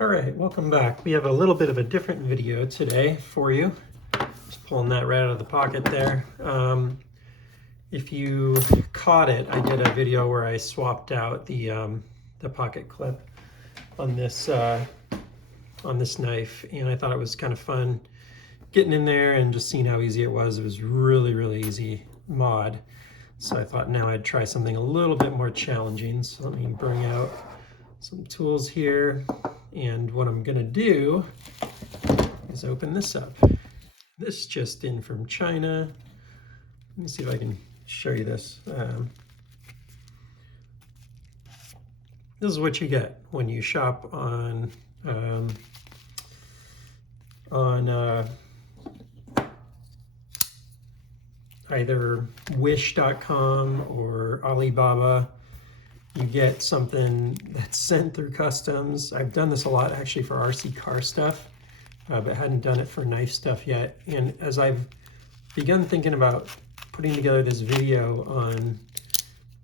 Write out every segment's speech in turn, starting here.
All right, welcome back. We have a little bit of a different video today for you. Just pulling that right out of the pocket there. If you caught it, I did a video where I swapped out the pocket clip on this knife, and I thought it was kind of fun getting in there and just seeing how easy it was. It was really, really easy mod. So I thought now I'd try something a little bit more challenging. So let me bring out some tools here. And what I'm gonna do is open this up. This just in from China. Let me see if I can show you this. This is what you get when you shop on either Wish.com or Alibaba. You get something that's sent through customs. I've done this a lot actually for RC car stuff, but hadn't done it for knife stuff yet. And as I've begun thinking about putting together this video on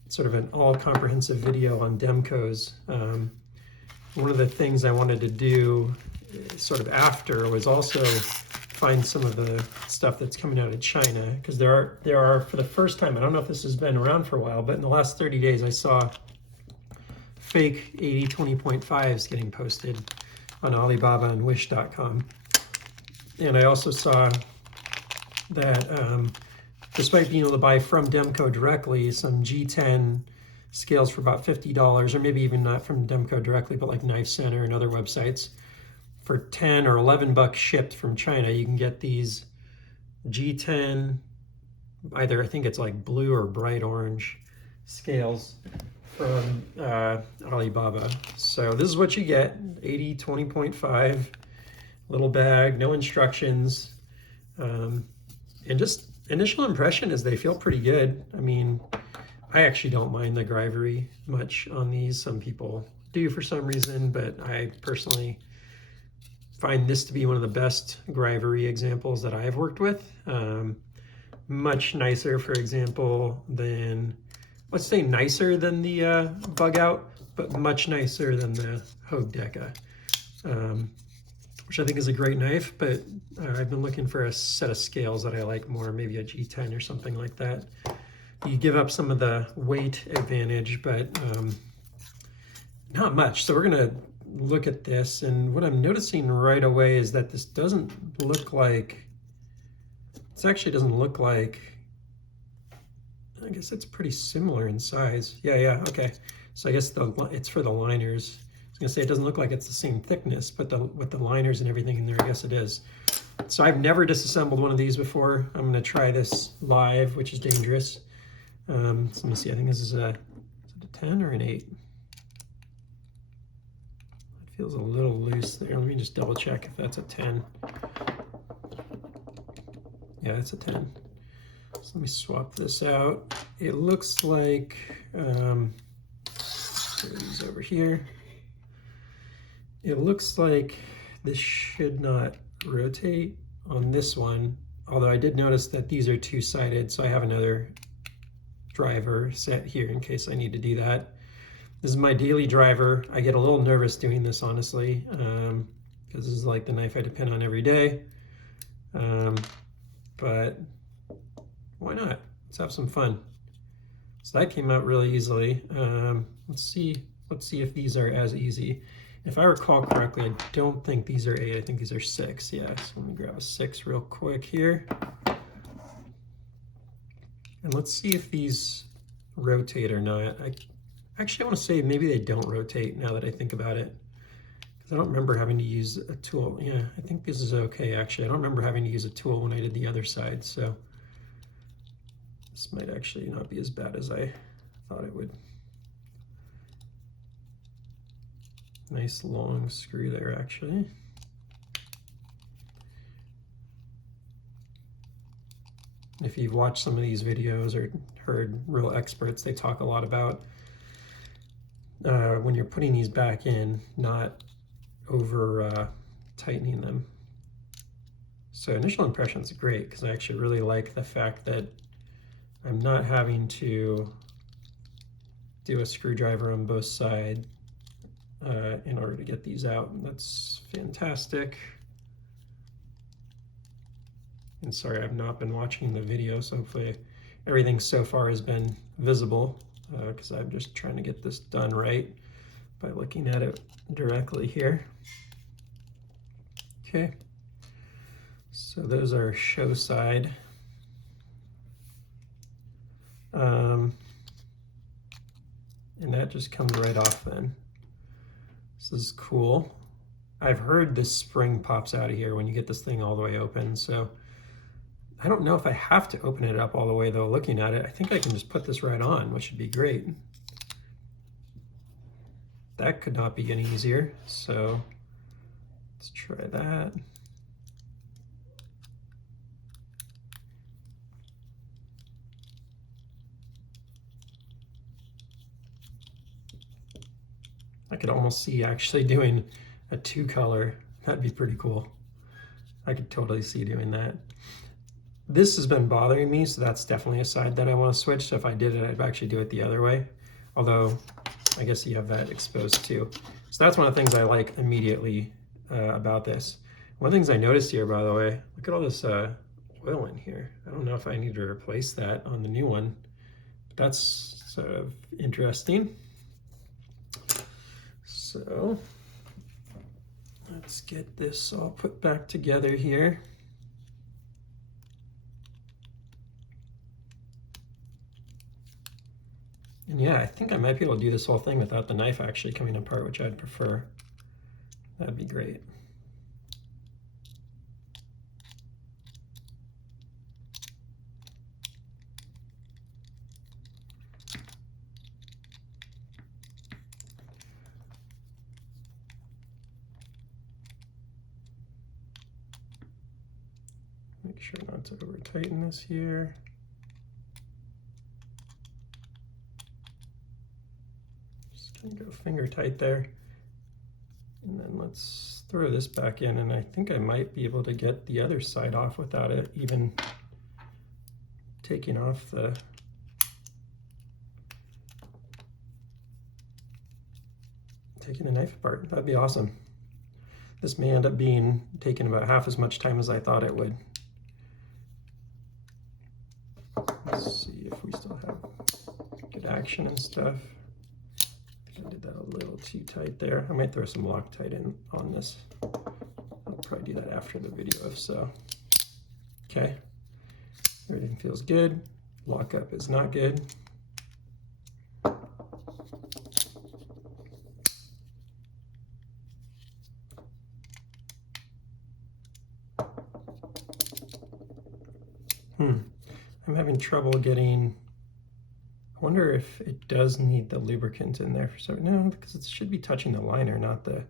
sort of an all-comprehensive video on Demko's, one of the things I wanted to do sort of after was also find some of the stuff that's coming out of China, because there are for the first time, I don't know if this has been around for a while, but in the last 30 days I saw fake AD20.5s getting posted on Alibaba and Wish.com. And I also saw that despite being able to buy from Demko directly, some G10 scales for about $50, or maybe even not from Demko directly, but like Knife Center and other websites, for 10 or 11 bucks shipped from China, you can get these G10, either I think it's like blue or bright orange scales from Alibaba. So this is what you get, AD20.5, little bag, no instructions. And just initial impression is they feel pretty good. I mean, I actually don't mind the grivery much on these. Some people do for some reason, but I personally find this to be one of the best grivery examples that I've worked with. Much nicer, for example, than, let's say nicer than the Bug Out, but much nicer than the Hogue Deca, which I think is a great knife, but I've been looking for a set of scales that I like more, maybe a G10 or something like that. You give up some of the weight advantage, but not much. So we're gonna look at this, and what I'm noticing right away is that this doesn't look like, this actually doesn't look like, I guess it's pretty similar in size. Yeah, okay. So I guess it's for the liners. I was gonna say it doesn't look like it's the same thickness, but with the liners and everything in there, I guess it is. So I've never disassembled one of these before. I'm gonna try this live, which is dangerous. So let me see, I think this is a 10 or an 8? It feels a little loose there. Let me just double check if that's a 10. Yeah, it's a 10. So let me swap this out. It looks like, these over here. It looks like this should not rotate on this one, although I did notice that these are two-sided, so I have another driver set here in case I need to do that. This is my daily driver. I get a little nervous doing this, honestly, because this is like the knife I depend on every day. But why not? Let's have some fun. So that came out really easily. Let's see if these are as easy. If I recall correctly, I don't think these are 8. I think these are 6. Yeah, so let me grab a 6 real quick here. And let's see if these rotate or not. Actually, I want to say maybe they don't rotate now that I think about it, because I don't remember having to use a tool. Yeah, I think this is okay, actually. I don't remember having to use a tool when I did the other side, so this might actually not be as bad as I thought it would. Nice long screw there, actually. If you've watched some of these videos or heard real experts, they talk a lot about when you're putting these back in, not over tightening them. So initial impressions are great, because I actually really like the fact that I'm not having to do a screwdriver on both sides in order to get these out. That's fantastic. And sorry, I've not been watching the video, so hopefully everything so far has been visible, because I'm just trying to get this done right by looking at it directly here. Okay, so those are show side. And that just comes right off then. This is cool. I've heard this spring pops out of here when you get this thing all the way open, so I don't know if I have to open it up all the way though. Looking at it, I think I can just put this right on, which would be great. That could not be any easier, so let's try that. I could almost see actually doing a 2-color. That'd be pretty cool. I could totally see doing that. This has been bothering me, so that's definitely a side that I want to switch. So if I did it, I'd actually do it the other way. Although, I guess you have that exposed too. So that's one of the things I like immediately about this. One of the things I noticed here, by the way, look at all this oil in here. I don't know if I need to replace that on the new one, but that's sort of interesting. So let's get this all put back together here. And yeah, I think I might be able to do this whole thing without the knife actually coming apart, which I'd prefer. That'd be great. Make sure not to over tighten this here. Just gonna go finger tight there. And then let's throw this back in, and I think I might be able to get the other side off without it even taking off the knife apart. That'd be awesome. This may end up being taking about half as much time as I thought it would. Let's see if we still have good action and stuff. I did that a little too tight there. I might throw some Loctite in on this. I'll probably do that after the video if so. Okay, everything feels good. Lockup is not good. I'm having trouble getting, I wonder if it does need the lubricant in there for some, no, because it should be touching the liner, not the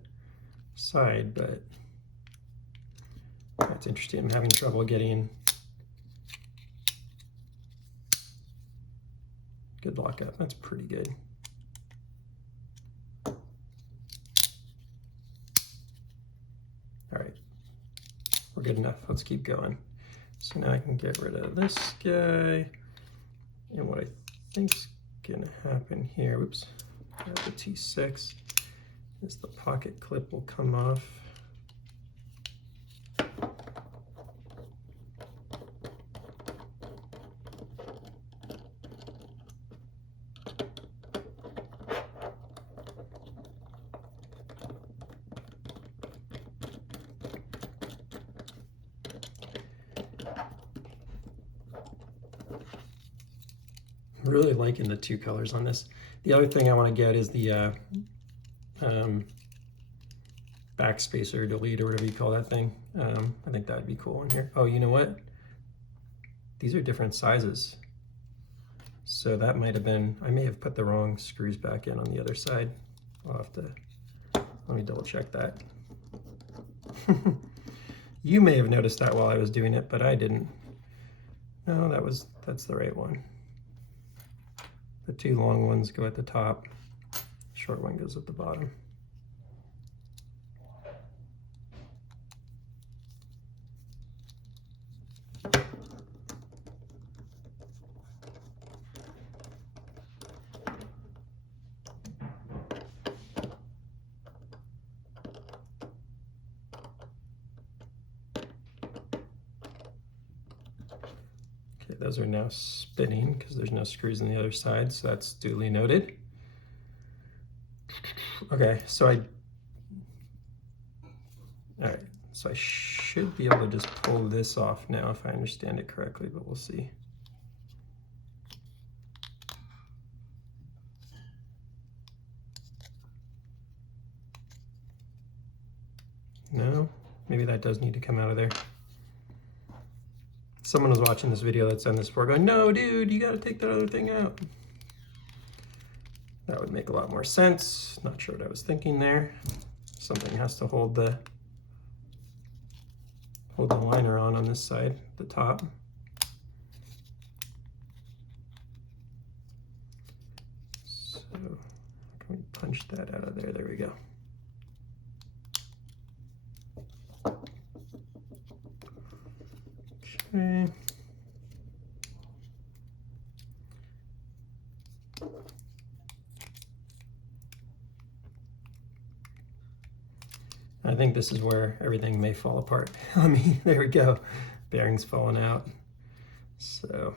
side, but that's interesting. I'm having trouble getting good lockup. That's pretty good. All right, we're good enough. Let's keep going. So now I can get rid of this guy. And what I think's gonna happen here, whoops, the T6, is the pocket clip will come off. Really liking the 2 colors on this. The other thing I want to get is the backspacer delete or whatever you call that thing. I think that'd be cool in here. Oh, you know what? These are different sizes. So that might have been, I may have put the wrong screws back in on the other side. I'll have to, let me double check that. You may have noticed that while I was doing it, but I didn't. No, that's the right one. The 2 long ones go at the top, short one goes at the bottom. those are now spinning because there's no screws on the other side, so that's duly noted. Okay, so I should be able to just pull this off now if I understand it correctly, but we'll see. No, maybe that does need to come out of there. Someone was watching this video that's done this before going, no, dude, you gotta take that other thing out. That would make a lot more sense. Not sure what I was thinking there. Something has to hold the liner on this side, the top. So how can we punch that out of there? There we go. Okay. I think this is where everything may fall apart. There we go. Bearing's falling out. So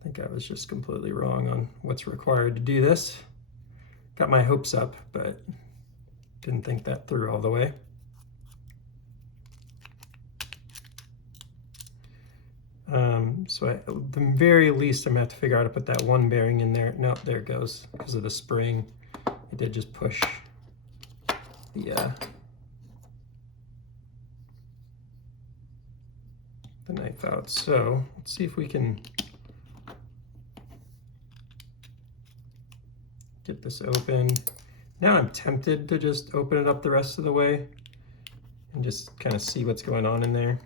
I think I was just completely wrong on what's required to do this. Got my hopes up, but didn't think that through all the way. So at the very least, I'm gonna have to figure out how to put that one bearing in there. No, there it goes. Because of the spring, it did just push the knife out. So let's see if we can get this open. Now I'm tempted to just open it up the rest of the way and just kind of see what's going on in there.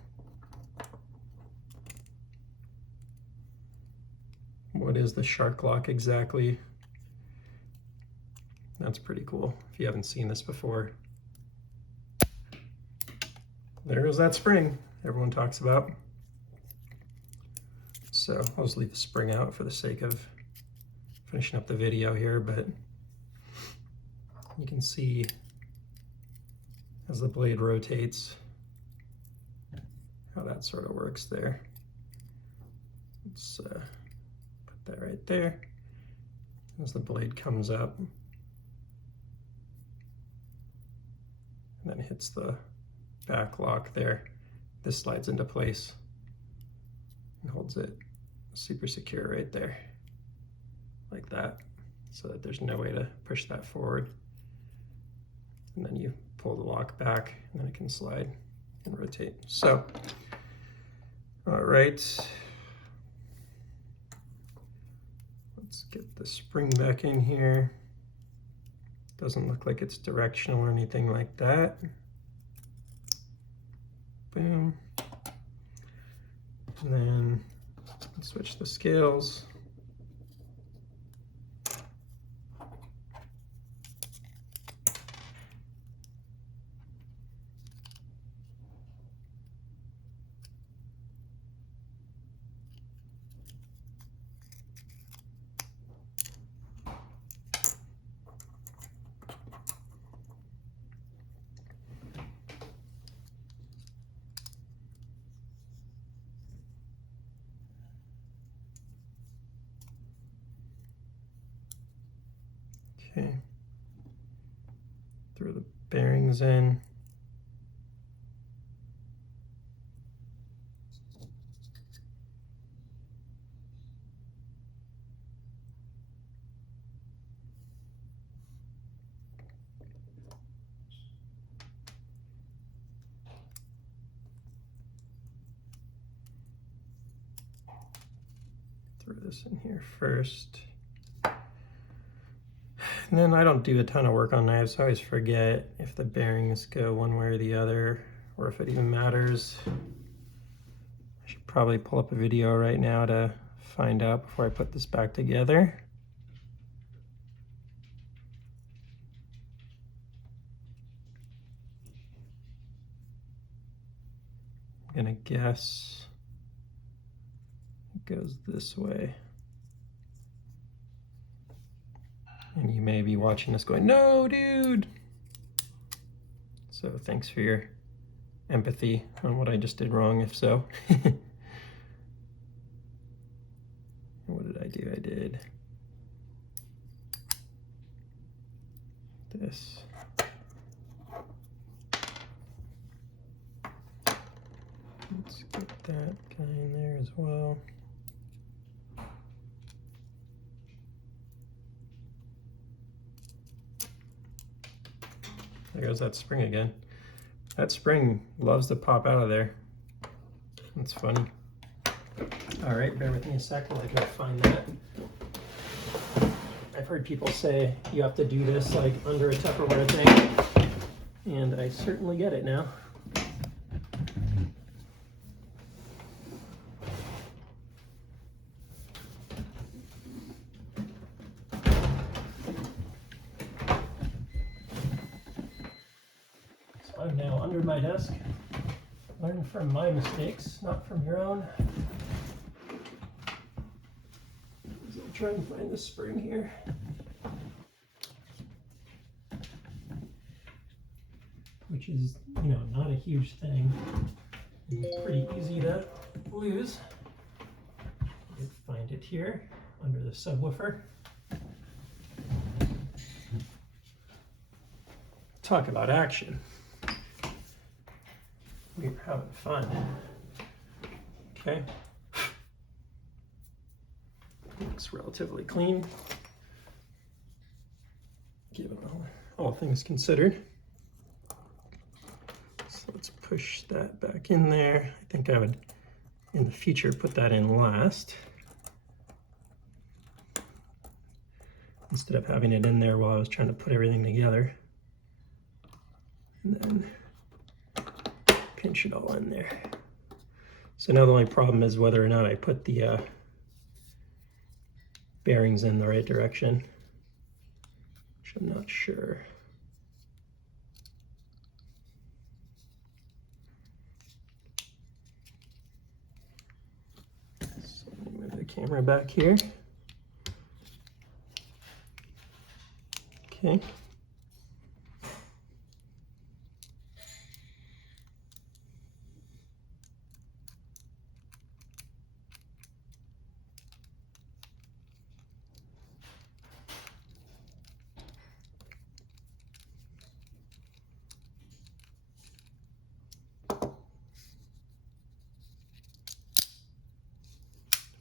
What is the shark lock exactly? That's pretty cool if you haven't seen this before. There goes that spring everyone talks about. So I'll just leave the spring out for the sake of finishing up the video here, but you can see as the blade rotates how that sort of works there. Let's put that right there. As the blade comes up and then hits the back lock there, this slides into place and holds it super secure right there, like that, so that there's no way to push that forward. And then you pull the lock back and then it can slide and rotate. So, all right. Let's get the spring back in here. Doesn't look like it's directional or anything like that. Boom. And then let's switch the scales. Okay, throw the bearings in. Throw this in here first. And then I don't do a ton of work on knives, so I always forget if the bearings go one way or the other, or if it even matters. I should probably pull up a video right now to find out before I put this back together. I'm gonna guess it goes this way. And you may be watching this going, no, dude. So thanks for your empathy on what I just did wrong, if so. this. Let's get that guy in there as well. There goes that spring again. That spring loves to pop out of there. That's funny. All right, bear with me a second. I gotta find that. I've heard people say you have to do this like under a Tupperware thing, and I certainly get it now. So I'm now under my desk. Learn from my mistakes, not from your own. I'll try and find the spring here. Which is, you know, not a huge thing. It's pretty easy to lose. You find it here under the subwoofer. Talk about action. We're having fun. Okay. Looks relatively clean, given all things considered. So let's push that back in there. I think I would, in the future, put that in last, instead of having it in there while I was trying to put everything together. And then pinch it all in there. So now the only problem is whether or not I put the bearings in the right direction, which I'm not sure. So let me move the camera back here. Okay.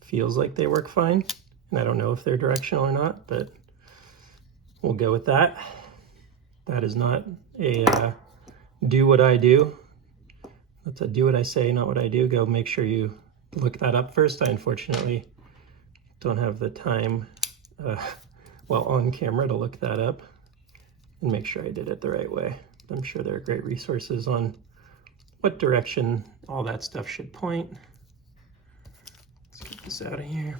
Feels like they work fine, and I don't know if they're directional or not, but we'll go with that. That is not a do what I do. That's a do what I say, not what I do. Go make sure you look that up first. I unfortunately don't have the time while on camera to look that up and make sure I did it the right way. I'm sure there are great resources on what direction all that stuff should point. Let's get this out of here.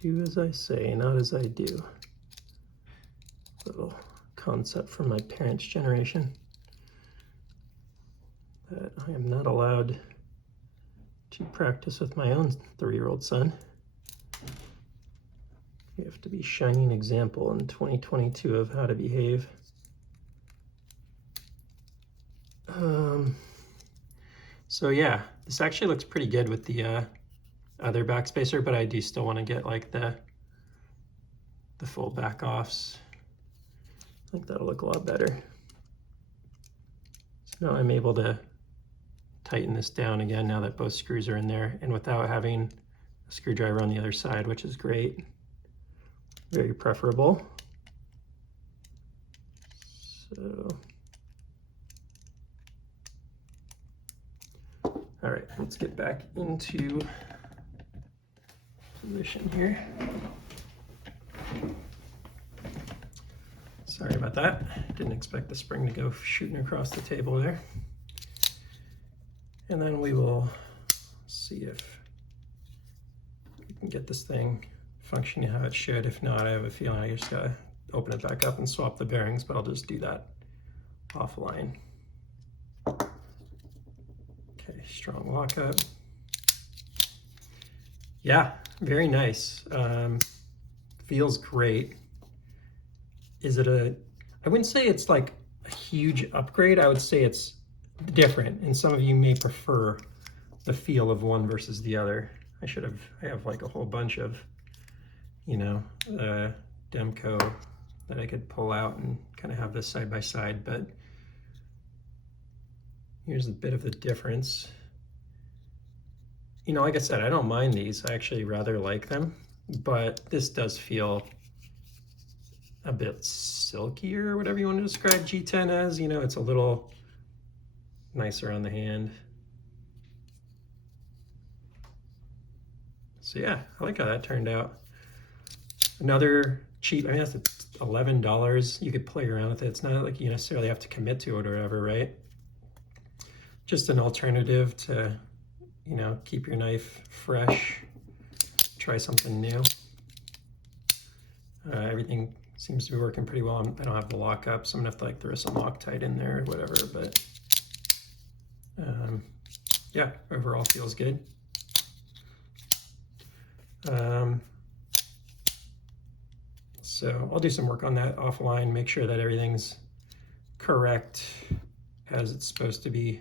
Do as I say, not as I do. Little concept from my parents' generation that I am not allowed to practice with my own 3-year-old son. You have to be shining example in 2022 of how to behave. So yeah, this actually looks pretty good with the other backspacer, but I do still want to get like the full back offs. I think that'll look a lot better. So now I'm able to tighten this down again now that both screws are in there, and without having a screwdriver on the other side, which is great. Very preferable. So, all right, let's get back into position here. Sorry about that. Didn't expect the spring to go shooting across the table there. And then we will see if we can get this thing functioning how it should. If not, I have a feeling I just gotta open it back up and swap the bearings, but I'll just do that offline. Okay, strong lockup. Yeah, very nice. Feels great. Is it I wouldn't say it's like a huge upgrade. I would say it's different, and some of you may prefer the feel of one versus the other. I have like a whole bunch of Demko that I could pull out and kind of have this side by side, but here's a bit of the difference. Like I said, I don't mind these. I actually rather like them, but this does feel a bit silkier, or whatever you want to describe G10 as. It's a little nicer on the hand. So yeah, I like how that turned out. Another cheap, that's $11. You could play around with it. It's not like you necessarily have to commit to it or whatever, right? Just an alternative to, keep your knife fresh, try something new. Everything seems to be working pretty well. I don't have the lockup, so I'm gonna have to throw some Loctite in there or whatever, but yeah, overall feels good. So I'll do some work on that offline, make sure that everything's correct as it's supposed to be.